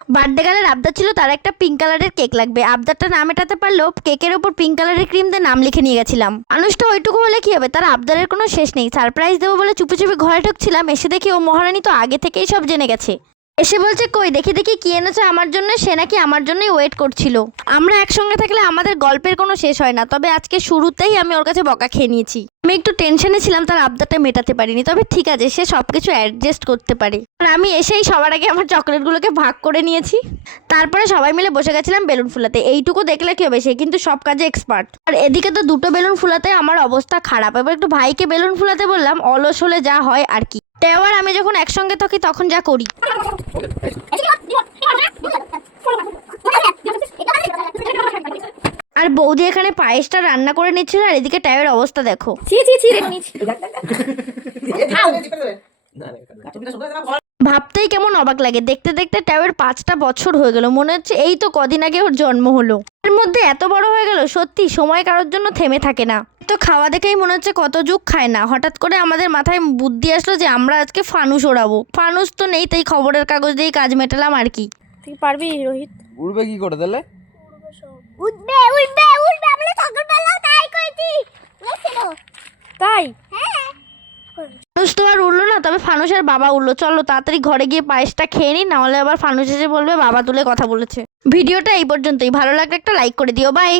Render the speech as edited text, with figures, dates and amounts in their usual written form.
Birthday গার্লের আবদার ছিল তার একটা পিঙ্ক কালারের কেক লাগবে। আবদারটা না মেটাতে পারলেও কেকের ওপর পিঙ্ক কালারের ক্রিম দিয়ে নাম লিখে নিয়ে গেছিলাম। মানুষটা ওইটুকু হলে কি হবে, তার আবদারের কোনো শেষ নেই। সারপ্রাইজ দেবো বলে চুপি চুপি ঘরে ঢুকছিলাম, এসে দেখি ও মহারানী তো আগে থেকেই সব জেনে গেছে। এসে বলছে কই দেখি দেখি কি এনেছে আমার জন্য। সে নাকি আমার জন্যই ওয়েট করছিল। আমরা একসঙ্গে থাকলে আমাদের গল্পের কোনো শেষ হয় না, তবে আজকে শুরুতেই আমি ওর কাছে বকা খেয়ে নিয়েছি। আমি একটু টেনশনে ছিলাম তার আবদারটা মেটাতে পারিনি, তবে ঠিক আছে, সে সবকিছু অ্যাডজাস্ট করতে পারে। আর আমি এসেই সবার আগে আমার চকলেটগুলোকে ভাগ করে নিয়েছি। তারপরে সবাই মিলে বসে গেছিলাম বেলুন ফুলাতে। এইটুকু দেখলে কি হবে, সে কিন্তু সব কাজে এক্সপার্ট। আর এদিকে তো দুটো বেলুন ফুলাতে আমার অবস্থা খারাপ। এবার একটু ভাইকে বেলুন ফুলাতে বললাম, অলস হলে যা হয় আর কি। তেওয়ার আমি যখন একসঙ্গে থাকি তখন যা করি। আর বৌদি এখানে পায়েসটা রান্না করে নিচ্ছিল, আর এদিকে ট্যাবের অবস্থা দেখো। ভাবতেই কেমন অবাক লাগে, দেখতে দেখতে ট্যাবের 5টা বছর হয়ে গেল। মনে হচ্ছে এই তো কদিন আগে ওর জন্ম হলো। এর মধ্যে এত বড় হয়ে গেল, সত্যি সময় কারোর জন্য থেমে থাকে না। তো খাওয়া দেখেই মনে হচ্ছে কত যুগ খায় না। হঠাৎ করে আমাদের মাথায় বুদ্ধি আসলো যে আমরা আজকে ফানুস ওড়াবো। ফানুস তো নেই, তাই খবরের কাগজ দিয়ে কাজ মেটালাম আর কি। তুই পারবি রোহিত? উড়বে কি করে তাহলে? উঠবে উঠবে উঠবে, আমরা ছোটবেলাও তাই করেছি। তাই? হ্যাঁ, ফানুস তো আর উড়লো না, তবে ফানুসের বাবা উড়লো। চলো তাড়াতাড়ি ঘরে গিয়ে পায়েসটা খেয়ে নি, নাহলে আবার ফানুস এসে বলবে বাবা তুলে কথা বলেছে। ভিডিওটা এই পর্যন্তই। ভালো লাগলে একটা লাইক করে দিও। বাই।